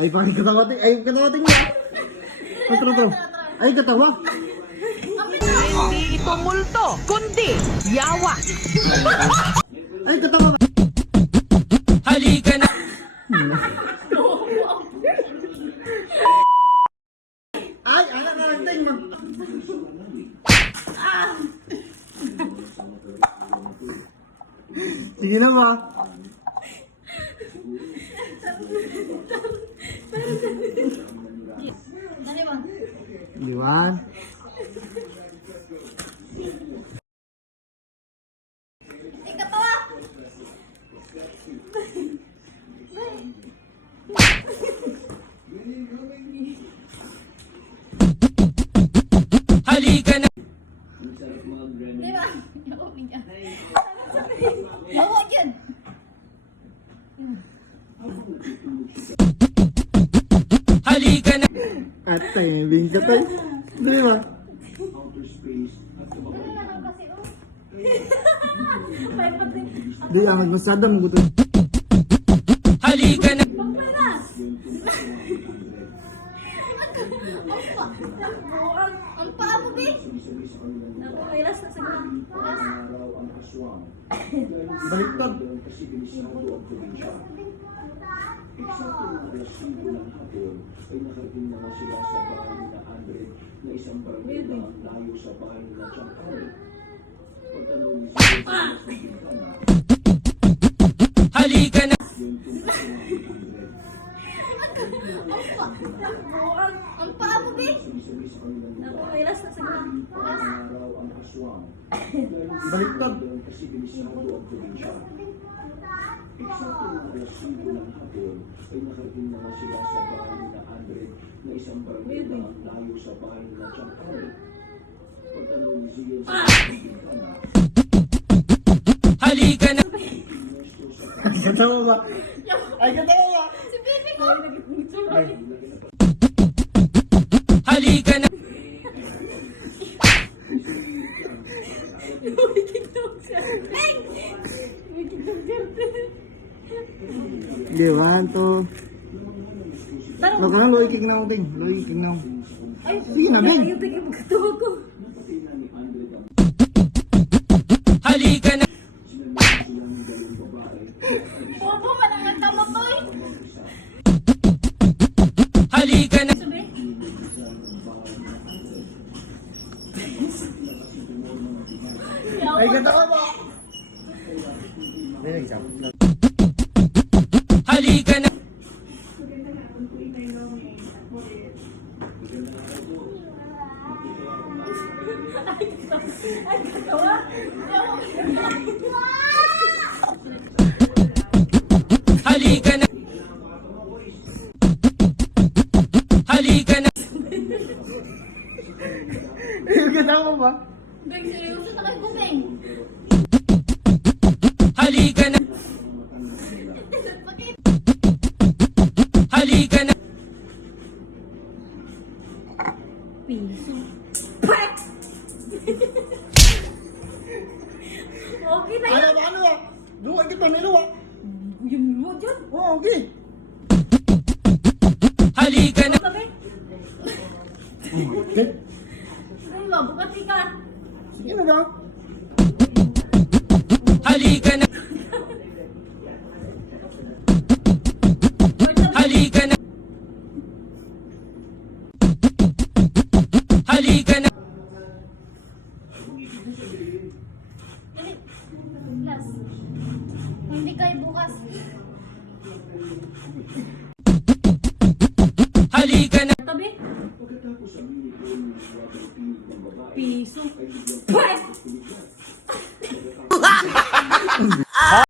Ay, bakit katawa ting? Ay, katawa ting niya. Tara. Ay, katawa. Hindi ito multo, kundi yawa. Ay, katawa. Halika na. Ay, anak na lang ting. Sige na ba? Liwan. Halika na. Diba? Yawa dyan. Halika na. At timing ka tayo. Di ba? Di, ang nagmasada mo gusto. Halika na. Ang paa mo, be. Naku, may last na sa Baliktad. Halika na. Ang paa mo, be. Naku, may last na sa Baliktad. Halika na. Ay, katawa ba? Ay, katawa ba? Si baby ko. Ay, Halika na. Liwan to. Lo ka lang, loy kik na mo ting. Loy kik na mo. Sige na, Bing. Yung tigil magkatuwa ko. Halika na. Bobo, manangat tama ko eh. Halika na. Sabi? Ay, katawa ba? Ay, isa. Halika na. Ay, katawa. Halika na. Halika na. Ay, katawa ba? Beng, seryoso na kayo ko, Beng. Halika na. Bakit? Halika na. Piso. Pak! Okay na Ano yun. ba, ano ba? Luwa kita, may luwa. Yung mo dyan. Oo, okay. Halika na. Sabi? Okay. Ay, mabukati ka. Sige na ba? Halika na. Halika na. Halika na. Last. Hindi kayo bukas. Halika na. Tabi? Piso. Pak!